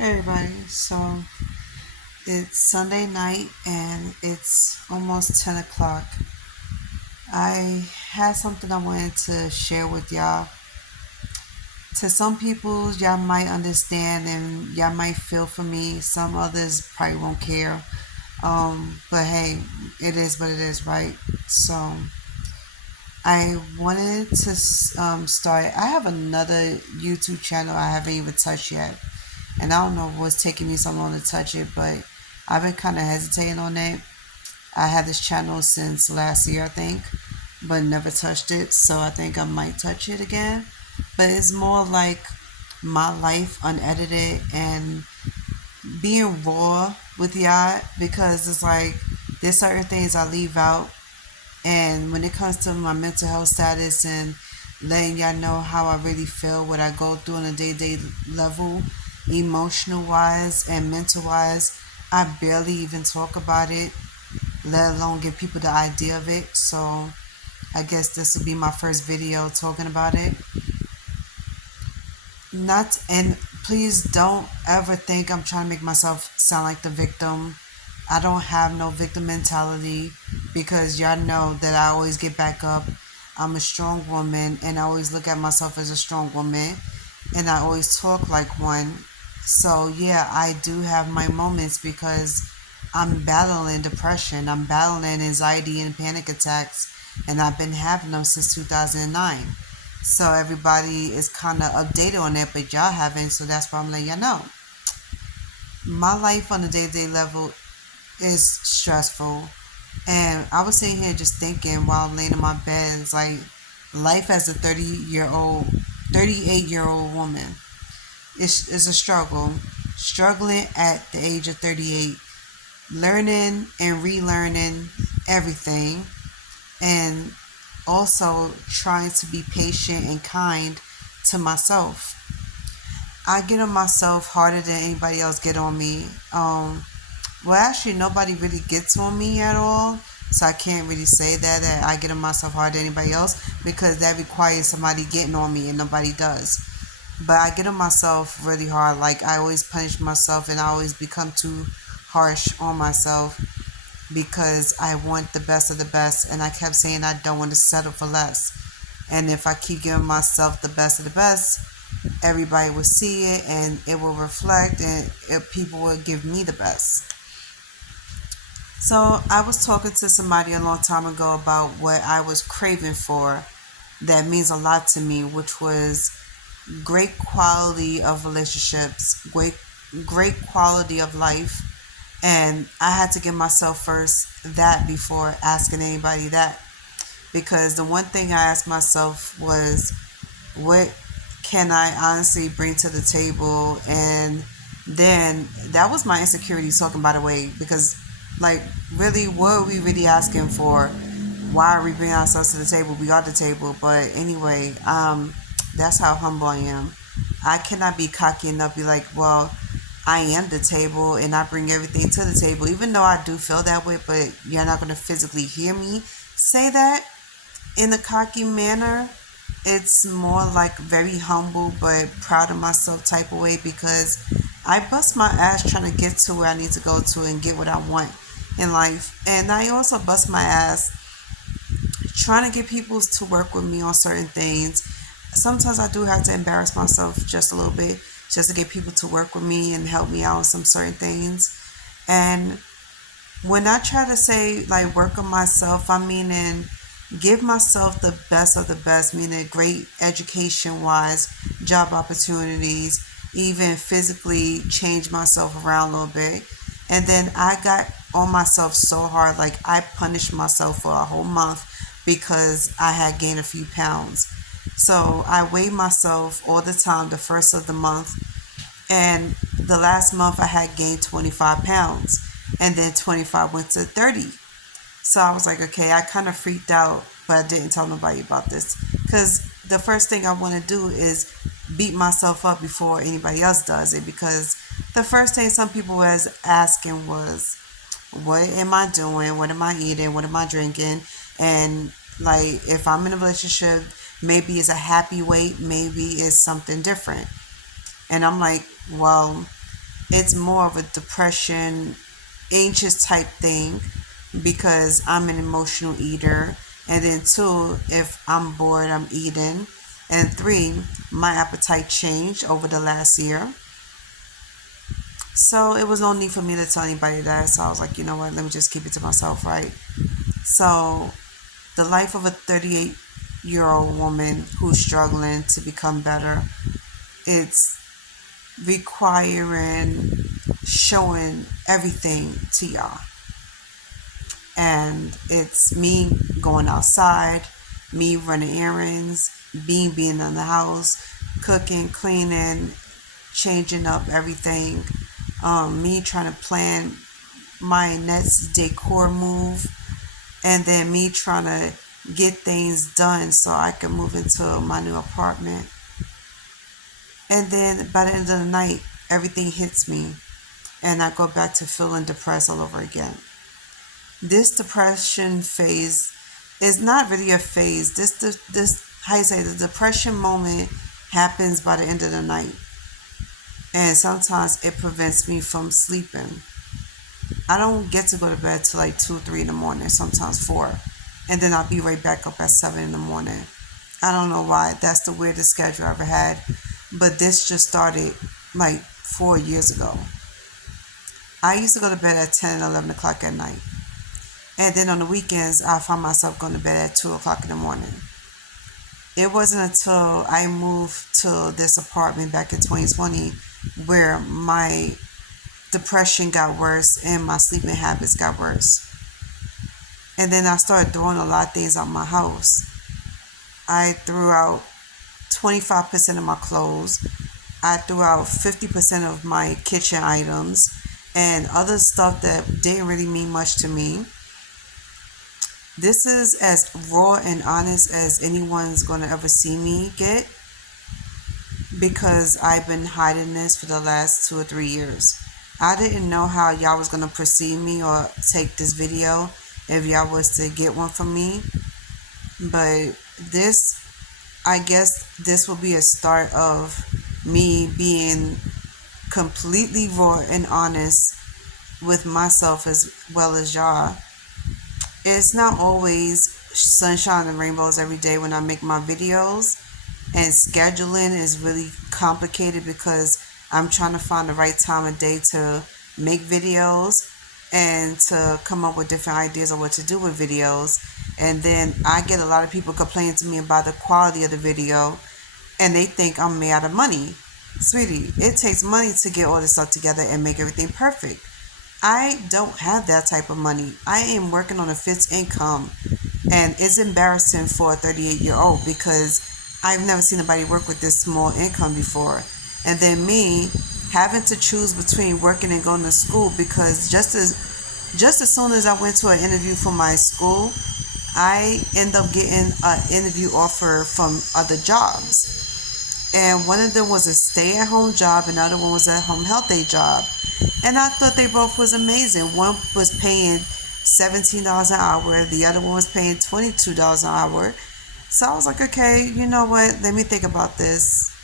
Hey everybody, so it's Sunday night and it's almost 10 o'clock. I had something I wanted to share with y'all. To some people, y'all might understand and y'all might feel for me. Some others probably won't care. But hey, it is what it is, right? So I wanted to start. I have another YouTube channel I haven't even touched yet. And I don't know what's taking me so long to touch it, but I've been kind of hesitating on it. I had this channel since last year, I think, but never touched it. So I think I might touch it again. But it's more like my life unedited and being raw with y'all because it's like there's certain things I leave out. And when it comes to my mental health status and letting y'all know how I really feel, what I go through on a day to day level, emotional wise and mental wise, I barely even talk about it, let alone give people the idea of it. So I guess this would be my first video talking about it. Not and please don't ever think I'm trying to make myself sound like the victim. I don't have no victim mentality because y'all know that I always get back up. I'm a strong woman and I always look at myself as a strong woman and I always talk like one. So yeah, I do have my moments because I'm battling depression, I'm battling anxiety and panic attacks, and I've been having them since 2009. So everybody is kind of updated on that, but y'all haven't. So that's why I'm letting y'all know. My life on a day-to-day level is stressful, and I was sitting here just thinking while I'm laying in my bed, it's like life as a 38-year-old woman is a struggle. Struggling at the age of 38, learning and relearning everything, and also trying to be patient and kind to myself. I get on myself harder than anybody else get on me. Well, actually, nobody really gets on me at all, so I can't really say that I get on myself harder than anybody else because that requires somebody getting on me, and nobody does. But I get on myself really hard. Like I always punish myself, and I always become too harsh on myself because I want the best of the best, and I kept saying I don't want to settle for less. And if I keep giving myself the best of the best, everybody will see it and it will reflect, and people will give me the best. So I was talking to somebody a long time ago about what I was craving for that means a lot to me, which was great quality of relationships, great quality of life. And I had to give myself first that before asking anybody that. Because the one thing I asked myself was, what can I honestly bring to the table? And then that was my insecurity talking, by the way, because like really, what are we really asking for? Why are we bringing ourselves to the table? We are the table. But anyway, that's how humble I am. I cannot be cocky enough to be like, well, I am the table and I bring everything to the table, even though I do feel that way, but you're not going to physically hear me say that in a cocky manner. It's more like very humble but proud of myself type of way because I bust my ass trying to get to where I need to go to and get what I want in life. And I also bust my ass trying to get people to work with me on certain things. Sometimes I do have to embarrass myself just a little bit just to get people to work with me and help me out on some certain things. And when I try to say like work on myself, I mean and give myself the best of the best, meaning great education wise, job opportunities, even physically change myself around a little bit. And then I got on myself so hard, like I punished myself for a whole month because I had gained a few pounds. So I weighed myself all the time the first of the month, and the last month I had gained 25 pounds, and then 25 went to 30. So I was like, okay, I kind of freaked out, but I didn't tell nobody about this because the first thing I want to do is beat myself up before anybody else does it. Because the first thing some people was asking was, what am I doing? What am I eating? What am I drinking? And like, if I'm in a relationship, maybe it's a happy weight, maybe it's something different. And I'm like, well, it's more of a depression, anxious type thing because I'm an emotional eater. And then two, if I'm bored, I'm eating. And three, my appetite changed over the last year. So it was no need for me to tell anybody that. So I was like, you know what, let me just keep it to myself, right? So the life of a 38-year-old woman who's struggling to become better, it's requiring showing everything to y'all. And it's me going outside, me running errands, being in the house, cooking, cleaning, changing up everything. Me trying to plan my next decor move, and then me trying to get things done so I can move into my new apartment. And then by the end of the night, everything hits me, and I go back to feeling depressed all over again. This depression phase is not really a phase. This how you say, the depression moment happens by the end of the night, and sometimes it prevents me from sleeping. I don't get to go to bed till like 2, 3 in the morning, sometimes 4, and then I'll be right back up at 7 in the morning. I don't know why. That's the weirdest schedule I ever had, but this just started like 4 years ago. I used to go to bed at 10 and 11 o'clock at night. And then on the weekends, I found myself going to bed at 2 o'clock in the morning. It wasn't until I moved to this apartment back in 2020 where my depression got worse and my sleeping habits got worse. And then I started throwing a lot of things out my house. I threw out 25% of my clothes. I threw out 50% of my kitchen items and other stuff that didn't really mean much to me. This is as raw and honest as anyone's going to ever see me get because I've been hiding this for the last 2 or 3 years. I didn't know how y'all was going to perceive me or take this video if y'all was to get one from me. But this, I guess this will be a start of me being completely raw and honest with myself as well as y'all. It's not always sunshine and rainbows every day when I make my videos, and scheduling is really complicated because I'm trying to find the right time of day to make videos and to come up with different ideas of what to do with videos. And then I get a lot of people complaining to me about the quality of the video, and they think I'm made out of money. Sweetie, it takes money to get all this stuff together and make everything perfect. I don't have that type of money. I am working on a fixed income, and it's embarrassing for a 38-year-old because I've never seen anybody work with this small income before. And then me having to choose between working and going to school because just as soon as I went to an interview for my school, I end up getting an interview offer from other jobs. And one of them was a stay-at-home job, and the other one was a home health aide job. And I thought they both was amazing. One was paying $17 an hour. The other one was paying $22 an hour. So I was like, okay, you know what? Let me think about this.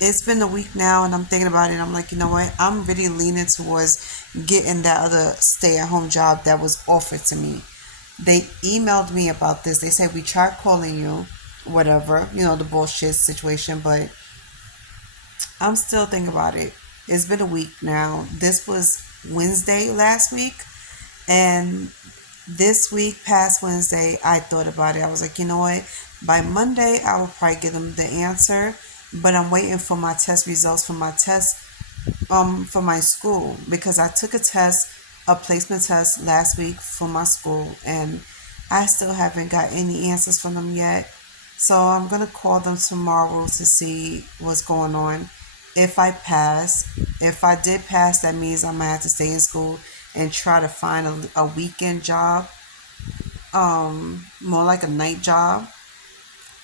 It's been a week now, and I'm thinking about it. And I'm like, you know what? I'm really leaning towards getting that other stay-at-home job that was offered to me. They emailed me about this. They said, we tried calling you, whatever, the bullshit situation, but I'm still thinking about it. It's been a week now. This was Wednesday last week. And this week, past Wednesday, I thought about it. I was like, you know what? By Monday, I will probably get them the answer. But I'm waiting for my test results for my test for my school because I took a placement test last week for my school, and I still haven't got any answers from them yet. So I'm gonna call them tomorrow to see what's going on. If I pass, if I did pass, that means I'm gonna have to stay in school and try to find a weekend job, more like a night job.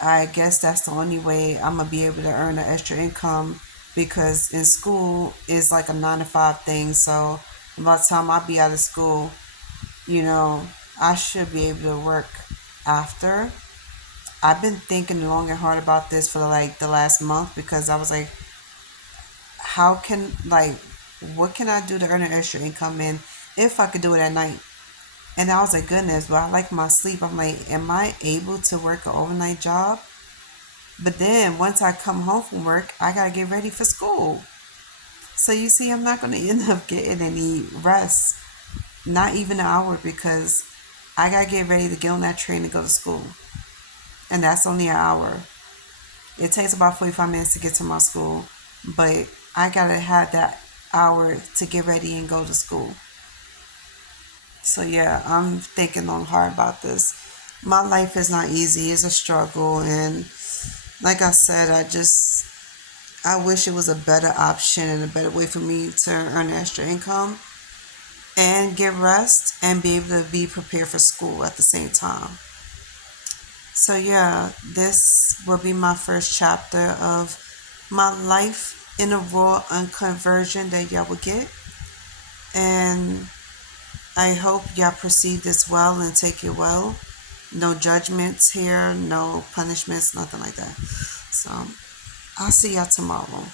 I guess that's the only way I'm gonna be able to earn an extra income because in school is like a 9 to 5 thing. So by the time I be out of school, I should be able to work after. I've been thinking long and hard about this for like the last month because I was like, how can like what can I do to earn an extra income, and if I could do it at night. And I was like, goodness, but I like my sleep. I'm like, am I able to work an overnight job? But then once I come home from work, I gotta get ready for school. So you see, I'm not gonna end up getting any rest, not even an hour, because I gotta get ready to get on that train to go to school. And that's only an hour. It takes about 45 minutes to get to my school, but I gotta have that hour to get ready and go to school. So yeah, I'm thinking long hard about this. My life is not easy. It's a struggle, and like I said, I wish it was a better option and a better way for me to earn extra income and get rest and be able to be prepared for school at the same time. So yeah, this will be my first chapter of my life in a raw uncut version that y'all will get. And I hope y'all perceive this well and take it well. No judgments here, no punishments, nothing like that. So I'll see y'all tomorrow.